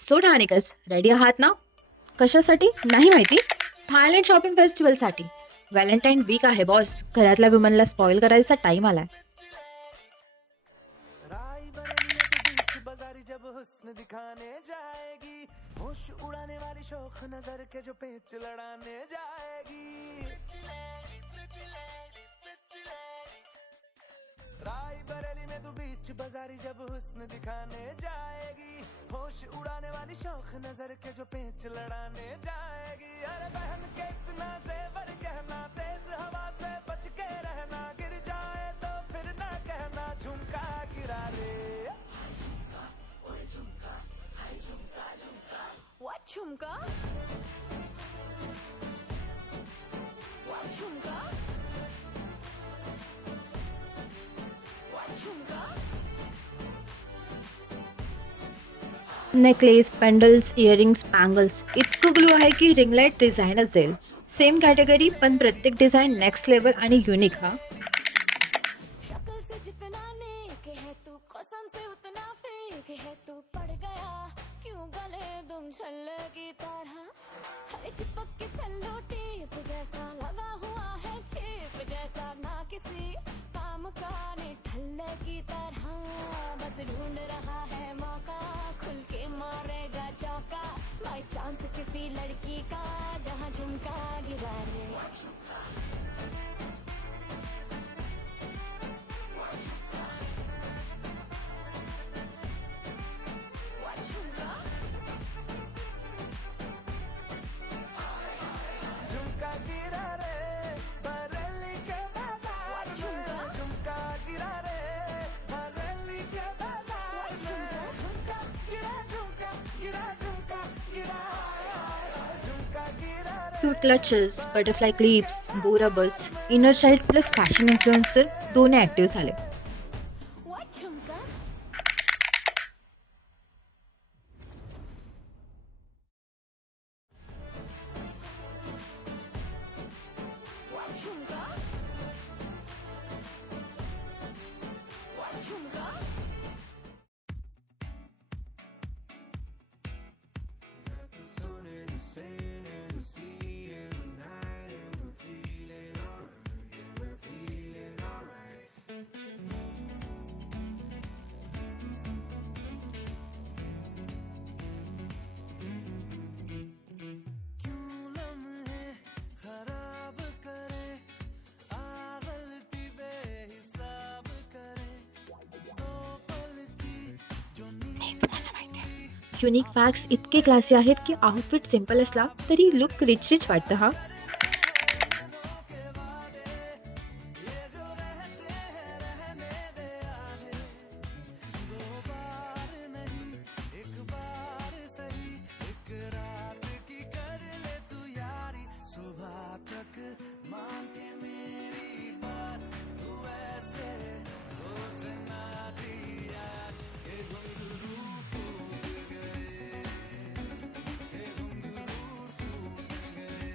सो ठाणेकस ready आहात ना? कशासाठी नाही माहिती. थायलंड शॉपिंग फेस्टिवलसाठी. व्हॅलेंटाईन वीक आहे बॉस. घरातल्या विमनला स्पॉइल करायचा टाइम आलाय. राई बरेली में तू बीच बाजारी जब हुस्न दिखाने जाएगी, होश उड़ाने वाली शौक नजर के जो पेच लड़ाने जाएगी। राई बरेली में तू बीच बाजारी जब हुस्न दिखाने जाएगी, होश उड़ाने वाली शौक नजर के जो पेच लड़ाने जाएगी। अरे बहन के इतना जेवर गहना, तेज हवा से बच के रहना, गिर जाए तो फिर ना कहना झुमका गिरा रे। What झुमका? What झुमका? What झुमका? नेकलेस, पेंडल्स, इयरिंग्स, बँगल्स इतकं ग्लो आहे की रिंगलाईट डिझाईनच जाईल. सेम कॅटेगरी पण प्रत्येक डिझाईन नेक्स्ट लेवल आणि युनिक हा. शक्ल से जितना नेक है तू, कसम से उतना फेक है तू. पड़ गया क्यों गले तुम छल्ले की तरह, हर चिपक के सल्लो टेप जैसा लगा हुआ है चेप जैसा, ना किसी काम का निठल्ले की तरह. बस ढूंढ रहा है मौका, खुल के मारेगा चौका, बाई चांस किसी लड़की का जहां झुमका गिरा रे. What झुमका? झुमका गिरा रे बरेली के बाजार में, झुमका गिरा रे बरेली के बाजार में, झुमका गिरा झुमका गिरा झुमका गिरा, झुमका गिरा रे. क्यूट क्लचेस, बटरफ्लाय क्लिप्स, बोरा बस, inner child plus fashion influencer दोन्ही ॲक्टिव्ह झाले. What झुमका? What झुमका? What झुमका? क्यों लम्हे खराब करे, आगलती बेहिसाब करे, दो पल की जो नींद युनिक बॅग्स इतके क्लासी आहेत की आउटफिट सिम्पल असला तरी लुक रिच रिच वाटतं हा. एक बार सही एक रात की कर ले तू यारी, सुबह तक मान के मेरी बात, तू ऐसे रोज ना जी आज, ये घुंघरू टूट गए, ये घुंघरू टूट गए.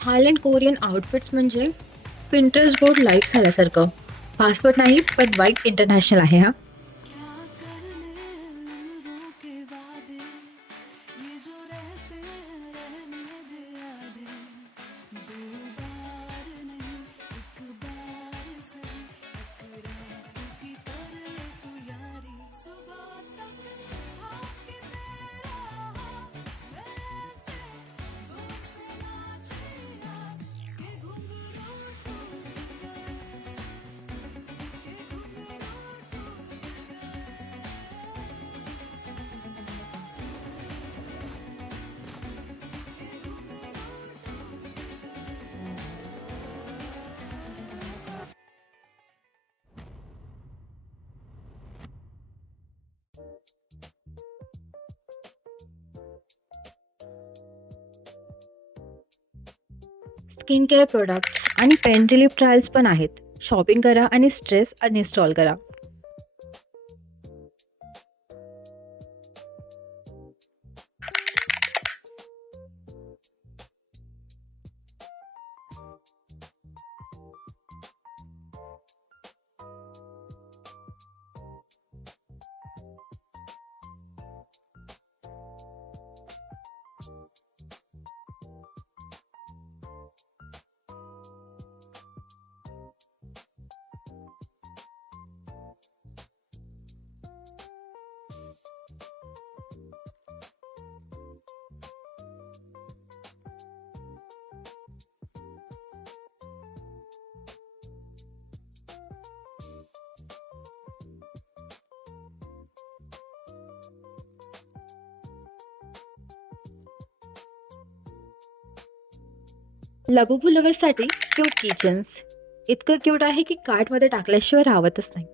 थायलंड कोरियन आउटफिट्स म्हणजे पिंटरेस्ट बोर्ड लाईव्ह झाल्यासारखं. पासपोर्ट नाही पण वाईट इंटरनॅशनल आहे हा. क्या करने उम्रों के वादे, ये जो रहते रहने दे आधे, दो बार नहीं एक बार सही, एक रात की कर ले तू यारी, सुबह तक भाग तेरा वैसे जोर से नाचे आज, ये घुंघरू टूट गए, ये घुंघरू टूट स्किन केअर प्रोडक्ट्स आणि पेन रिलीफ ट्रायल्स पण आहेत. शॉपिंग करा आणि स्ट्रेस अनइन्स्टॉल करा. लबुबू लवर्ससाठी क्यूट किचन्स. इतकं क्यूट आहे की कार्टमध्ये टाकल्याशिवाय राहतच नाही.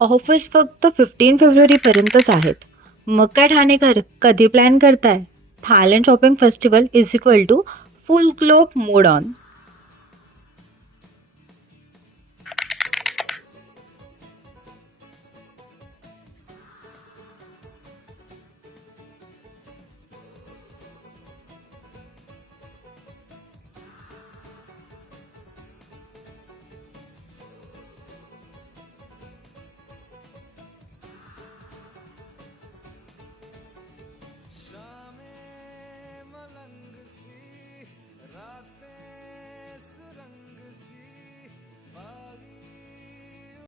ऑफर्स फक्त 15 फेब्रुवारीपर्यंतच आहेत. मग काय ठाणेकर, कधी प्लॅन करताय? Thailand shopping festival is equal to full globe mode on.